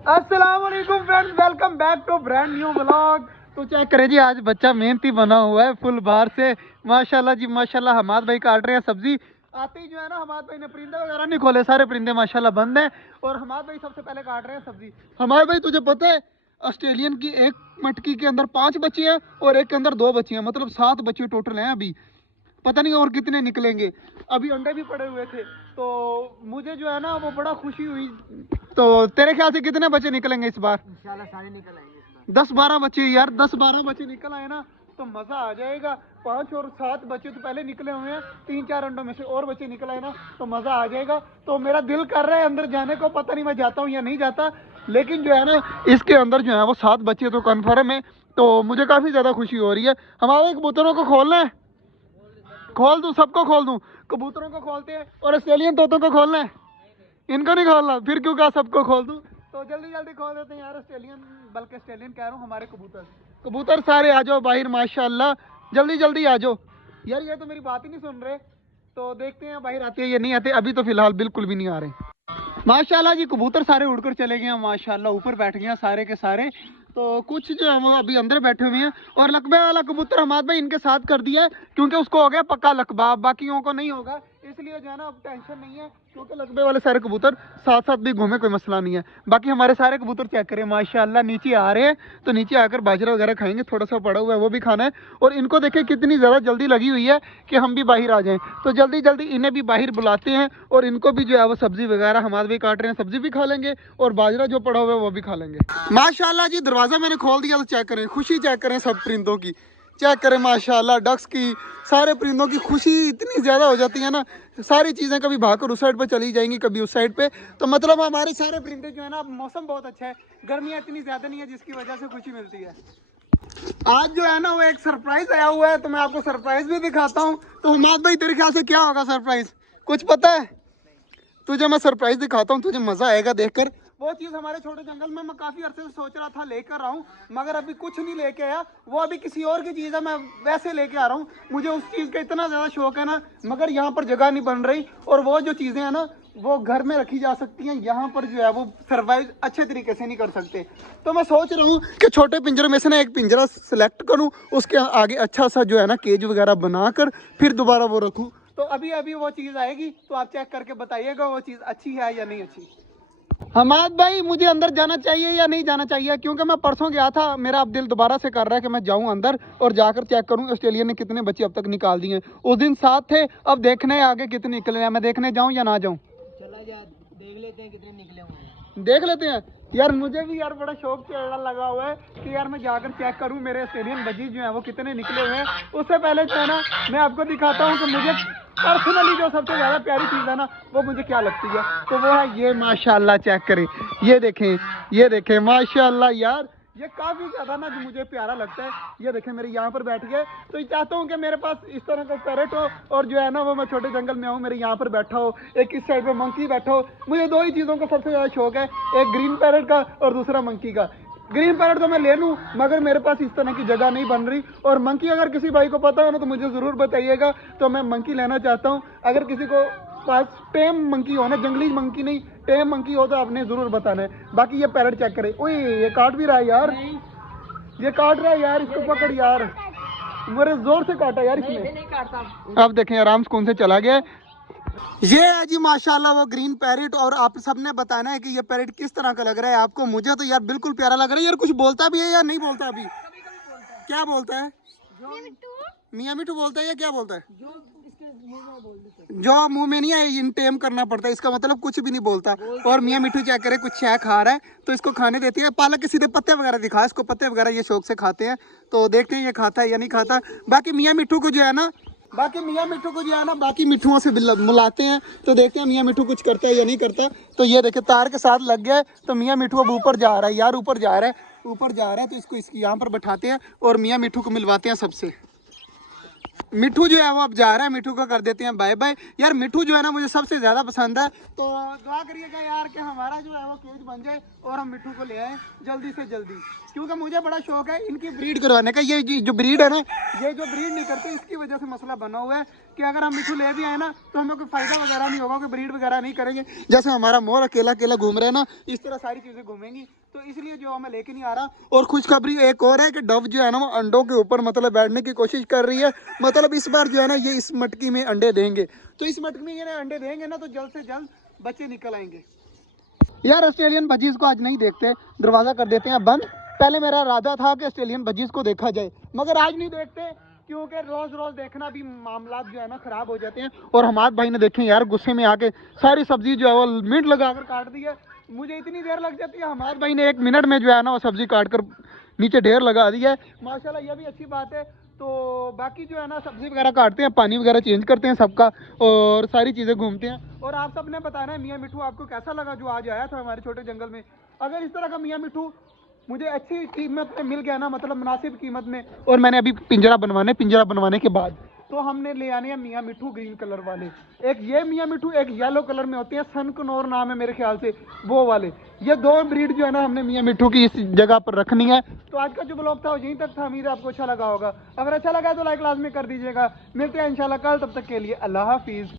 अस्सलाम वालेकुम friends, welcome back to brand new vlog. तो चेक करें जी, आज बच्चा मेहनती बना हुआ है फुल बाहर से। माशाल्लाह जी माशाल्लाह। हमाद भाई काट रहे हैं सब्जी। आते ही जो है ना, हमाद भाई ने परिंदे वगैरह नहीं खोले, सारे परिंदे माशाल्लाह बंद हैं। और हमाद भाई सबसे पहले काट रहे हैं सब्जी। हमाद भाई तुझे पता है, ऑस्ट्रेलियन की एक मटकी के अंदर 5 बच्चे हैं और एक के अंदर 2 बच्चे हैं, मतलब 7 बच्चे टोटल हैं अभी। पता नहीं और कितने निकलेंगे। अभी अंडे भी पड़े हुए थे, तो मुझे जो है ना वो बड़ा खुशी हुई। तो तेरे ख्याल से कितने बच्चे निकलेंगे इस बार? इंशाल्लाह सारे निकल आएंगे इस बार। 10-12 बच्चे यार, 10-12 बच्चे निकल आए ना तो मजा आ जाएगा। 5 और 7 बच्चे तो पहले निकले हुए हैं, 3-4 अंडों में से और बच्चे निकल आए ना तो मजा आ जाएगा। तो मेरा दिल कर रहा है अंदर जाने को, पता नहीं मैं जाता हूँ या नहीं जाता, लेकिन जो है ना इसके अंदर जो है वो 7 बच्चे तो कन्फर्म है। तो मुझे काफी ज्यादा खुशी हो रही है। हमारे कबूतरों को खोलना है, खोल दूं, सबको खोल दूं। कबूतरों को खोलते हैं और ऑस्ट्रेलियन तोतों को खोलना है, इनको नहीं खोलना। फिर क्यों कहा सबको खोल दूं, तो जल्दी जल्दी खोल देते हैं यार ऑस्ट्रेलियन, बल्कि ऑस्ट्रेलियन कह रहा हूँ, हमारे कबूतर। कबूतर सारे आ जाओ बाहर माशाल्लाह, जल्दी जल्दी आ जाओ यार। ये तो मेरी बात ही नहीं सुन रहे, तो देखते हैं बाहर आते हैं या नहीं आते। अभी तो फिलहाल बिल्कुल भी नहीं आ रहे। माशाल्लाह जी, कबूतर सारे उड़कर चले गए हैं माशाल्लाह, ऊपर बैठ गए हैं सारे के सारे। तो कुछ जो है वो अभी अंदर बैठे हुए हैं। और लकबे वाला कबूतर हमाद भाई इनके साथ कर दिया है, क्योंकि उसको हो गया पक्का लकबा, बाकियों को नहीं होगा। इसलिए जो है ना अब टेंशन नहीं है, क्योंकि लकबे वाले सारे कबूतर साथ साथ भी घूमे, कोई मसला नहीं है। बाकी हमारे सारे कबूतर चेक करें माशाल्लाह, नीचे आ रहे हैं। तो नीचे आकर बाजरा वगैरह खाएंगे, थोड़ा सा पड़ा हुआ है वो भी खाना है। और इनको देखें कितनी ज़्यादा जल्दी लगी हुई है कि हम भी बाहर आ जाएं। तो जल्दी जल्दी इन्हें भी बाहर बुलाते हैं और इनको भी जो है वो सब्जी वगैरह हमारे भी काट रहे हैं, सब्जी भी खा लेंगे और बाजरा जो पड़ा हुआ है वो भी खा लेंगे। माशाल्लाह जी, दरवाज़ा मैंने खोल दिया तो चेक करें खुशी, चेक करें सब परिंदों की, चेक करें माशाल्लाह, डक्स की, सारे परिंदों की खुशी इतनी ज़्यादा हो जाती है ना। सारी चीज़ें कभी भागकर उस साइड पे चली जाएंगी, कभी उस साइड पे। तो मतलब हमारे सारे परिंदे जो है ना, मौसम बहुत अच्छा है, गर्मियाँ इतनी ज़्यादा नहीं है, जिसकी वजह से खुशी मिलती है। आज जो है ना वो एक सरप्राइज आया हुआ है, तो मैं आपको सरप्राइज भी दिखाता हूँ। तो हमाद भाई तेरे ख्याल से क्या होगा सरप्राइज, कुछ पता है? तुझे मैं सरप्राइज दिखाता हूँ, तुझे मजा आएगा देखकर। वो चीज़ हमारे छोटे जंगल में मैं काफ़ी अरसे से सोच रहा था लेकर आऊँ, मगर अभी कुछ नहीं लेके आया। वो अभी किसी और की चीज़ है, मैं वैसे लेके आ रहा हूँ। मुझे उस चीज़ का इतना ज़्यादा शौक है ना, मगर यहाँ पर जगह नहीं बन रही। और वो जो चीज़ें हैं ना वो घर में रखी जा सकती हैं, यहाँ पर जो है वो सर्वाइव अच्छे तरीके से नहीं कर सकते। तो मैं सोच रहा हूँ कि छोटे पिंजरे में से ना एक पिंजरा सेलेक्ट करूँ, उसके आगे अच्छा सा जो है ना केज वगैरह बनाकर फिर दोबारा वो रखूँ। तो अभी अभी वो चीज़ आएगी, तो आप चेक करके बताइएगा वो चीज़ अच्छी है या नहीं अच्छी। हमाद भाई, मुझे अंदर जाना चाहिए या नहीं जाना चाहिए? क्योंकि मैं परसों गया था, मेरा अब दिल दोबारा से कर रहा है कि मैं जाऊं अंदर और जाकर चेक करूं ऑस्ट्रेलिया ने कितने बच्चे अब तक निकाल दिए। उस दिन 7 थे, अब देखने हैं आगे कितने निकले हैं। मैं देखने जाऊं या ना जाऊं? चला जा, देख लेते हैं कितने निकले होंगे। देख लेते हैं यार। मुझे भी यार बड़ा शौक चढ़ा लगा हुआ है कि यार मैं जाकर चेक करूं मेरे ऑस्ट्रेलियन बजी जो है वो कितने निकले हुए हैं। उससे पहले जो है ना मैं आपको दिखाता हूं कि मुझे पर्सनली जो सबसे ज़्यादा प्यारी चीज़ है ना वो मुझे क्या लगती है। तो वो है ये माशाल्लाह, चेक करें, ये देखें, ये देखें माशाल्लाह यार, ये काफ़ी ज़्यादा ना जो मुझे प्यारा लगता है। ये देखें मेरे यहाँ पर बैठ गए, तो ये चाहता हूँ कि मेरे पास इस तरह का पैरेट हो और जो है ना वो मैं छोटे जंगल में आऊँ, मेरे यहाँ पर बैठा हो, एक इस साइड पे मंकी बैठा हो। मुझे 2 ही चीज़ों का सबसे ज़्यादा शौक है, एक ग्रीन पैरेट का और दूसरा मंकी का। ग्रीन पैरेट तो मैं ले लूँ, मगर मेरे पास इस तरह की जगह नहीं बन रही। और मंकी अगर किसी भाई को पता हो ना तो मुझे ज़रूर बताइएगा, तो मैं मंकी लेना चाहता हूँ। अगर किसी को पास टेम मंकी हो ना, जंगली मंकी नहीं, टेम मंकी हो तो आपने ज़रूर बताना है। बाकी ये पैरेट चेक करें, ओए ये काट भी रहा है यार, ये काट रहा है यार, इसको पकड़ यार, मेरे जोर से काटा यार इसने। नहीं काटता। अब देखें आराम से कौन से चला गया। ये है जी माशाल्लाह वो ग्रीन पैरेट। और आप सबने बताना है कि ये पैरेट किस तरह का लग रहा है आपको। मुझे तो यार बिल्कुल प्यारा लग रहा है यार। कुछ बोलता भी है या नहीं बोलता अभी? क्या बोलता है? मियाँ मिठू बोलता है या क्या बोलता है? जो मुंह में नहीं है इन टेम करना पड़ता है, इसका मतलब कुछ भी नहीं बोलता। और मियाँ मिठू चेक करे कुछ शय खा रहा है, तो इसको खाने देती है। पालक के सीधे पत्ते वगैरह दिखा, इसको पत्ते वगैरह ये शौक से खाते हैं। तो देखते हैं ये खाता है या नहीं खाता। बाकी मियाँ मिठू को जो है ना, बाकी मिठुओं से मिलाते हैं, तो देखते हैं मियाँ मिठू कुछ करता है या नहीं करता। तो ये देखे तार के साथ लग गया है, तो मियाँ मिठू अब ऊपर जा रहा है यार, ऊपर जा रहा है। तो इसको इसकी यहाँ पर बैठाते हैं और मियाँ मिठू को मिलवाते हैं सबसे। मिठू जो है वो अब जा रहा है, मिठू को कर देते हैं बाय बाय। यार मिठू जो है ना मुझे सबसे ज़्यादा पसंद है, तो दुआ करिएगा यार कि हमारा जो है वो केज बन जाए और हम मिठू को ले आए जल्दी से जल्दी, क्योंकि मुझे बड़ा शौक है इनकी ब्रीड करवाने का। ये जो ब्रीड है ना, ये जो ब्रीड नहीं करते, इसकी वजह से मसला बना हुआ है कि अगर हम मिठू ले भी आए ना तो हमें कोई फायदा वगैरह नहीं होगा, कोई ब्रीड वगैरह नहीं करेंगे। जैसे हमारा मोर अकेला अकेला घूम रहे हैं ना, इस तरह सारी चीजें घूमेंगी। तो इसलिए जो मैं लेके नहीं आ रहा। और खुशखबरी एक और है कि डव जो है ना वो अंडों के ऊपर मतलब बैठने की कोशिश कर रही है। मतलब इस बार जो है ना ये इस मटकी में अंडे देंगे। तो इस मटकी में ये अंडे देंगे ना तो जल्द से जल्द बच्चे निकल आएंगे। यार ऑस्ट्रेलियन भजीज को आज नहीं देखते, दरवाजा कर देते हैं बंद। पहले मेरा इरादा था कि ऑस्ट्रेलियन भजीज को देखा जाए, मगर आज नहीं देखते क्योंकि रोज रोज देखना भी मामला जो है ना खराब हो जाते हैं। और हमारे भाई ने देखें यार गुस्से में आके सारी सब्जी जो है वो मिनट लगाकर काट दी है। मुझे इतनी देर लग जाती है, हमारे भाई ने 1 मिनट में जो है ना वो सब्जी काट कर नीचे ढेर लगा दिया है। माशाल्लाह ये भी अच्छी बात है। तो बाकी जो है ना सब्जी वगैरह काटते हैं, पानी वगैरह चेंज करते हैं सबका, और सारी चीज़ें घूमते हैं। और आप सब ने बताना है मियाँ मिठू आपको कैसा लगा जो आज आया था हमारे छोटे जंगल में। अगर इस तरह का मियाँ मिठू मुझे अच्छी कीमत में मिल गया ना, मतलब मुनासिब कीमत में, और मैंने अभी पिंजरा बनवाने के बाद तो हमने ले आने हैं मियाँ मिठू ग्रीन कलर वाले। एक ये मियाँ मिठू, एक येलो कलर में होते हैं, सनकनौर नाम है मेरे ख्याल से, वो वाले। ये 2 ब्रीड जो है ना हमने मियाँ मिठू की इस जगह पर रखनी है। तो आज का जो ब्लॉग था वो यहीं तक था। उम्मीद है आपको अच्छा लगा होगा। अगर अच्छा लगा तो लाइक लाजमी कर दीजिएगा। मिलते हैं इंशाल्लाह कल, तब तक के लिए अल्लाह हाफिज़।